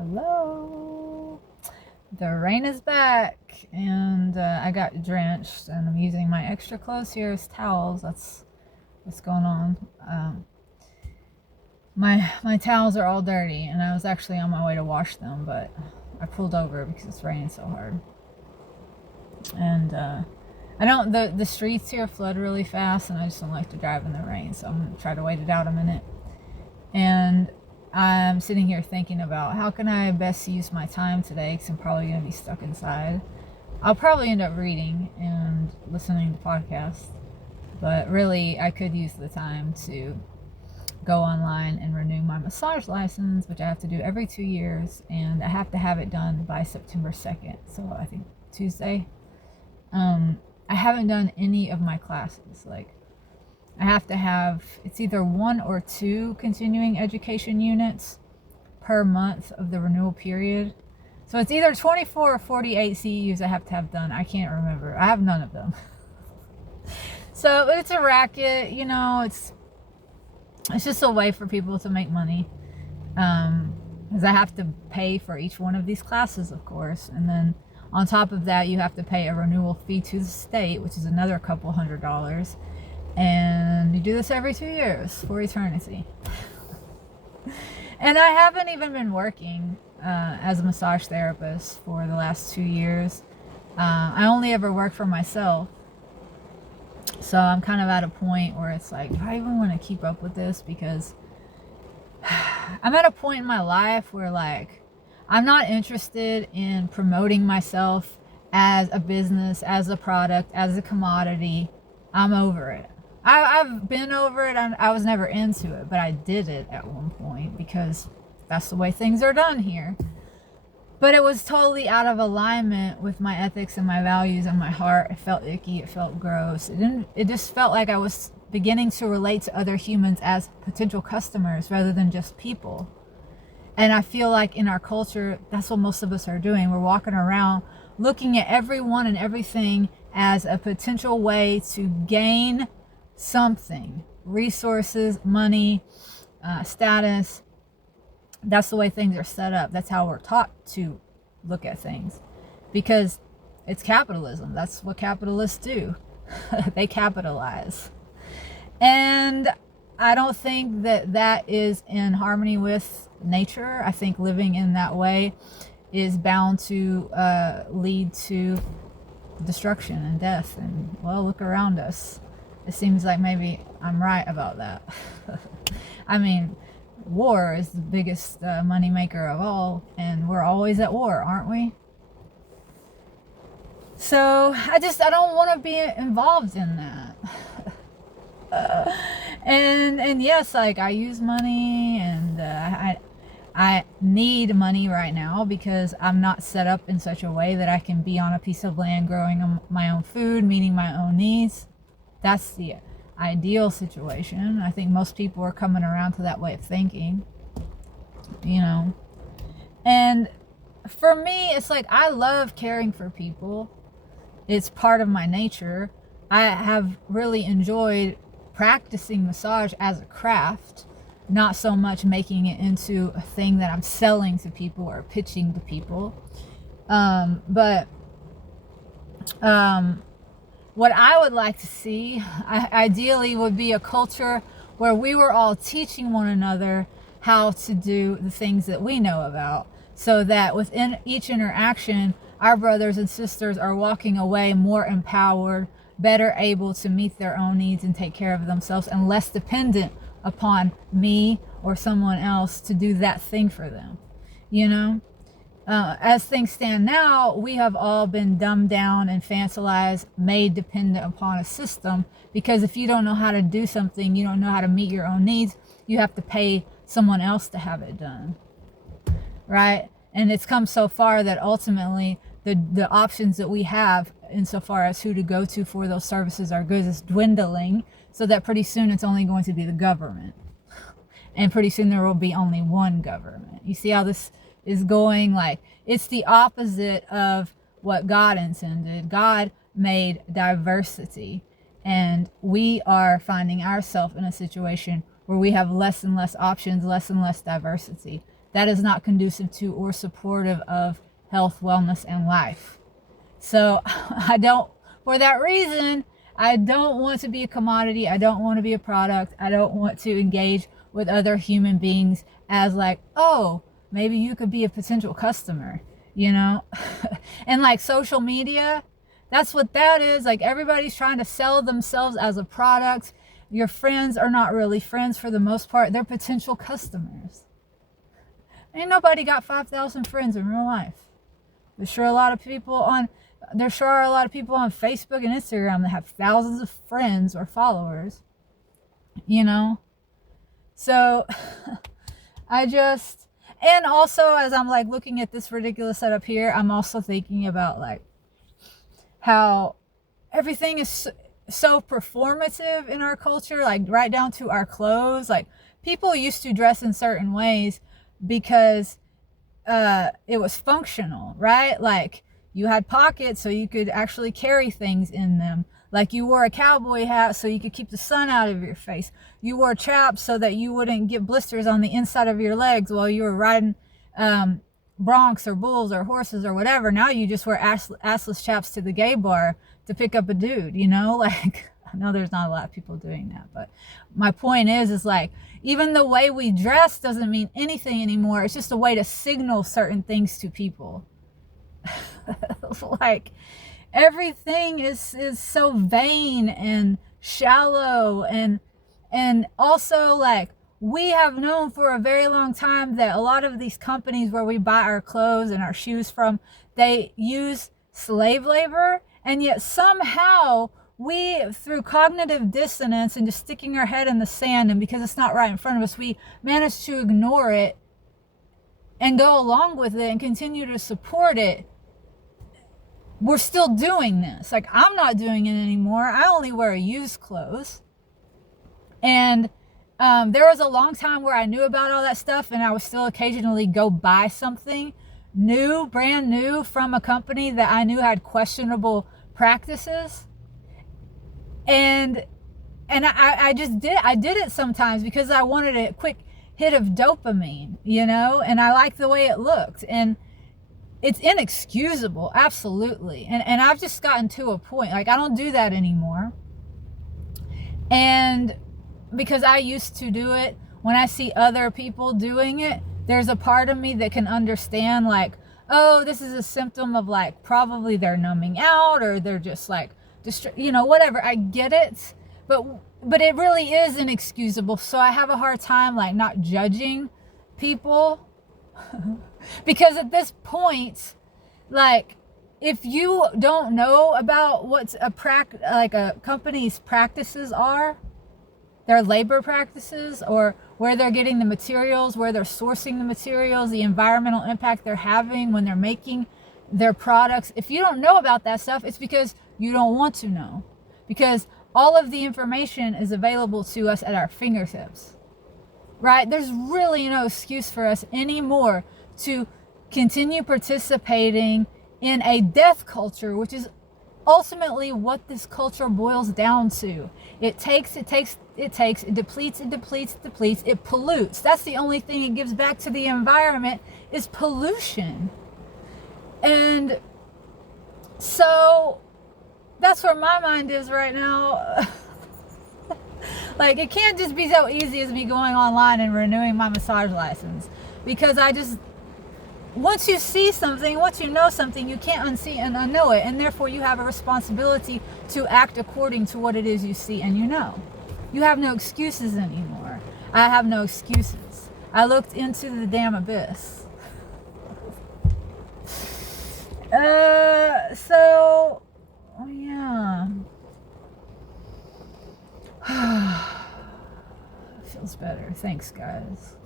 Hello. The rain is back, and I got drenched, and I'm using my extra clothes here as towels. That's what's going on. My towels are all dirty, and I was actually on my way to wash them, but I pulled over because it's raining so hard. And I don't. The streets here flood really fast, and I just don't like to drive in the rain, so I'm gonna try to wait it out a minute. And I'm sitting here thinking about how can I best use my time today, because I'm probably going to be stuck inside. I'll probably end up reading and listening to podcasts, but really I could use the time to go online and renew my massage license, which I have to do every 2 years, and I have to have it done by September 2nd, so I think Tuesday. I haven't done any of my classes. I have to have, it's either 1 or 2 continuing education units per month of the renewal period. So it's either 24 or 48 CEUs I have to have done. I can't remember. I have none of them. So it's a racket, it's just a way for people to make money. Because I have to pay for each one of these classes, of course. And then on top of that, you have to pay a renewal fee to the state, which is another couple $100. And you do this every 2 years for eternity. And I haven't even been working as a massage therapist for the last 2 years. I only ever work for myself. So I'm kind of at a point where it's like, do I even want to keep up with this? Because I'm at a point in my life where I'm not interested in promoting myself as a business, as a product, as a commodity. I'm over it. I've been over it. I was never into it, but I did it at one point because that's the way things are done here. But it was totally out of alignment with my ethics and my values and my heart. It felt icky. It felt gross. It just felt like I was beginning to relate to other humans as potential customers rather than just people. And I feel like in our culture, that's what most of us are doing. We're walking around looking at everyone and everything as a potential way to gain something, resources, money, status. That's the way things are set up. That's how we're taught to look at things, because it's capitalism. That's what capitalists do. They capitalize. And I don't think that is in harmony with nature. I think living in that way is bound to lead to destruction and death. And well, look around us. It seems like maybe I'm right about that. I mean, war is the biggest money maker of all, and we're always at war, aren't we? So I don't want to be involved in that. And yes, I use money, and I need money right now because I'm not set up in such a way that I can be on a piece of land growing my own food, meeting my own needs. That's the ideal situation. I think most people are coming around to that way of thinking, And for me, it's I love caring for people. It's part of my nature. I have really enjoyed practicing massage as a craft, not so much making it into a thing that I'm selling to people or pitching to people. But what I would like to see, ideally, would be a culture where we were all teaching one another how to do the things that we know about, so that within each interaction, our brothers and sisters are walking away more empowered, better able to meet their own needs and take care of themselves, and less dependent upon me or someone else to do that thing for them. As things stand now, we have all been dumbed down, infantilized, made dependent upon a system, because if you don't know how to do something, you don't know how to meet your own needs, you have to pay someone else to have it done, right? And it's come so far that ultimately the options that we have insofar as who to go to for those services or goods is dwindling, so that pretty soon it's only going to be the government. And pretty soon there will be only one government. You see how this is going? It's the opposite of what God intended. God made diversity, and we are finding ourselves in a situation where we have less and less options, less and less diversity. That is not conducive to or supportive of health, wellness, and life. So for that reason, I don't want to be a commodity. I don't want to be a product. I don't want to engage with other human beings as like, oh, maybe you could be a potential customer, you know? And like social media, that's what that is. Like everybody's trying to sell themselves as a product. Your friends are not really friends for the most part. They're potential customers. Ain't nobody got 5,000 friends in real life. There's sure are a lot of people on Facebook and Instagram that have thousands of friends or followers, you know? So and also as I'm like looking at this ridiculous setup here, I'm also thinking about like how everything is so performative in our culture, like right down to our clothes. Like people used to dress in certain ways because it was functional, right? Like you had pockets so you could actually carry things in them. Like you wore a cowboy hat so you could keep the sun out of your face. You wore chaps so that you wouldn't get blisters on the inside of your legs while you were riding broncs or bulls or horses or whatever. Now you just wear assless chaps to the gay bar to pick up a dude, you know? Like, I know there's not a lot of people doing that, but my point is like, even the way we dress doesn't mean anything anymore. It's just a way to signal certain things to people. Like everything is so vain and shallow, and also like we have known for a very long time that a lot of these companies where we buy our clothes and our shoes from, they use slave labor, and yet somehow we, through cognitive dissonance and just sticking our head in the sand, and because it's not right in front of us, we manage to ignore it and go along with it and continue to support it. We're still doing this. Like, I'm not doing it anymore. I only wear used clothes. And there was a long time where I knew about all that stuff, and I would still occasionally go buy something new, brand new, from a company that I knew had questionable practices. And I did it sometimes because I wanted a quick hit of dopamine, you know, and I liked the way it looked. And it's inexcusable, absolutely. And I've just gotten to a point, like I don't do that anymore. And because I used to do it, when I see other people doing it, there's a part of me that can understand like, oh, this is a symptom of like probably they're numbing out, or they're just like, you know, whatever. I get it, but it really is inexcusable. So I have a hard time like not judging people. Because at this point, like, if you don't know about what's a company's practices are, their labor practices, or where they're getting the materials, where they're sourcing the materials, the environmental impact they're having when they're making their products, if you don't know about that stuff, it's because you don't want to know. Because all of the information is available to us at our fingertips. Right? There's really no excuse for us anymore to continue participating in a death culture, which is ultimately what this culture boils down to. It takes, it depletes, it pollutes. That's the only thing it gives back to the environment is pollution. And so that's where my mind is right now. Like, it can't just be so easy as me going online and renewing my massage license. Because once you see something, once you know something, you can't unsee and unknow it. And therefore, you have a responsibility to act according to what it is you see and you know. You have no excuses anymore. I have no excuses. I looked into the damn abyss. So, yeah. Feels better. Thanks, guys.